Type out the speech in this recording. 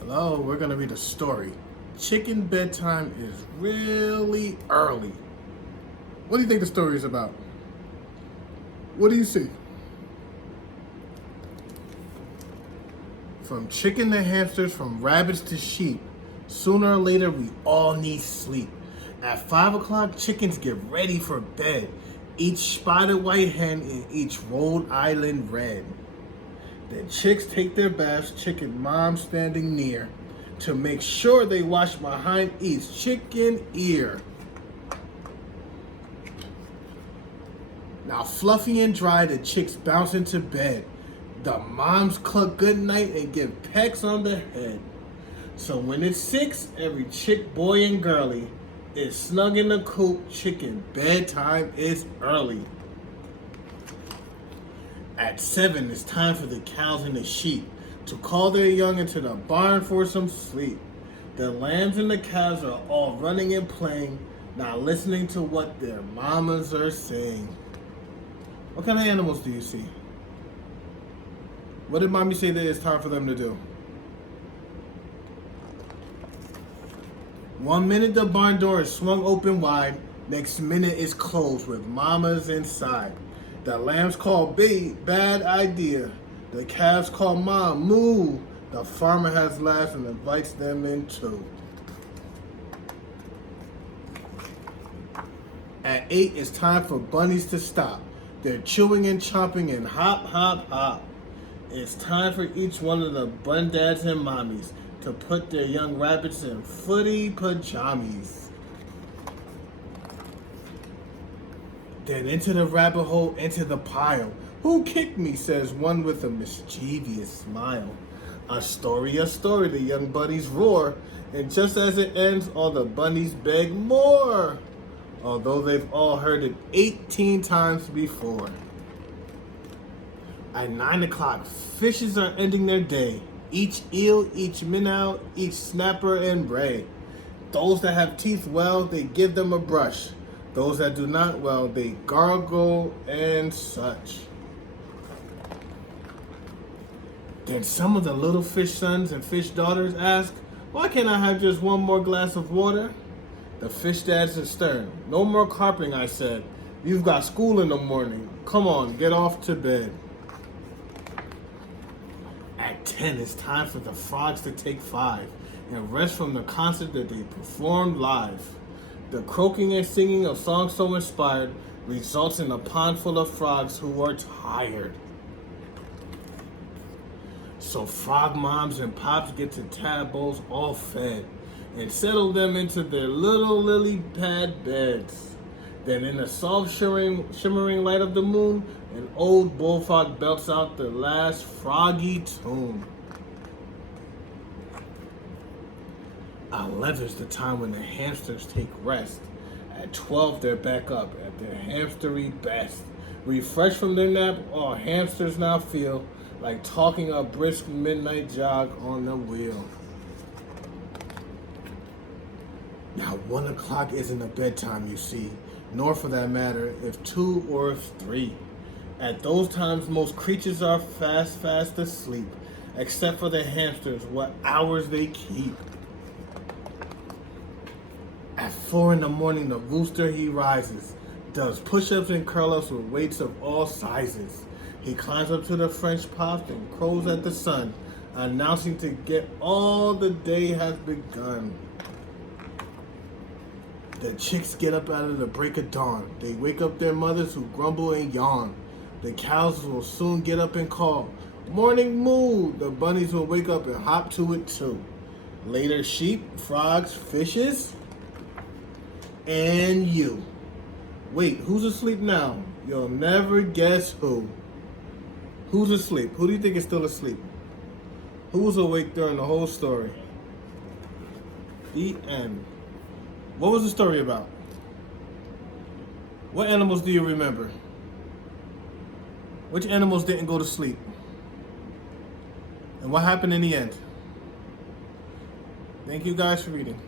Hello, we're gonna read a story. Chicken bedtime is really early. What do you think the story is about? What do you see? From chicken to hamsters, from rabbits to sheep, sooner or later we all need sleep. At 5 o'clock, chickens get ready for bed. Each spotted white hen and each Rhode Island red. The chicks take their baths, chicken mom standing near, to make sure they wash behind each chicken ear. Now fluffy and dry, the chicks bounce into bed. The moms cluck good night and give pecks on the head. So when it's 6, every chick, boy and girly is snug in the coop. Chicken bedtime is early. At 7, it's time for the cows and the sheep to call their young into the barn for some sleep. The lambs and the calves are all running and playing, not listening to what their mamas are saying. What kind of animals do you see? What did mommy say that it's time for them to do? 1 minute the barn door is swung open wide, next minute it's closed with mamas inside. The lambs call bad idea. The calves call mom, moo. The farmer has laughs and invites them in too. At 8, it's time for bunnies to stop. They're chewing and chomping and hop, hop, hop. It's time for each one of the bun dads and mommies to put their young rabbits in footy pajamas. Then into the rabbit hole, into the pile. Who kicked me, says one with a mischievous smile. A story, the young bunnies roar. And just as it ends, all the bunnies beg more. Although they've all heard it 18 times before. At 9 o'clock, fishes are ending their day. Each eel, each minnow, each snapper and ray. Those that have teeth, well, they give them a brush. Those that do not, well, they gargle and such. Then some of the little fish sons and fish daughters ask, why can't I have just one more glass of water? The fish dads are stern. No more carping, I said. You've got school in the morning. Come on, get off to bed. At 10, it's time for the frogs to take 5 and rest from the concert that they performed live. The croaking and singing of songs so inspired results in a pond full of frogs who are tired. So frog moms and pops get to tadpoles all fed and settle them into their little lily pad beds. Then in the soft shimmering light of the moon, an old bullfrog belts out the last froggy tune. 11's the time when the hamsters take rest. At 12, they're back up at their hamstery best. Refreshed from their nap, all hamsters now feel like talking a brisk midnight jog on the wheel. Now 1 o'clock isn't a bedtime, you see, nor for that matter if 2 or if 3. At those times, most creatures are fast asleep, except for the hamsters, what hours they keep. At 4 in the morning, the rooster he rises, does push-ups and curl-ups with weights of all sizes. He climbs up to the French pots and crows at the sun, announcing to get all the day has begun. The chicks get up out of the break of dawn. They wake up their mothers who grumble and yawn. The cows will soon get up and call, morning moo. The bunnies will wake up and hop to it too. Later sheep, frogs, fishes, and you. Wait, who's asleep now? You'll never guess who. Who's asleep? Who do you think is still asleep? Who was awake during the whole story? The end. What was the story about? What animals do you remember? Which animals didn't go to sleep? And what happened in the end? Thank you guys for reading.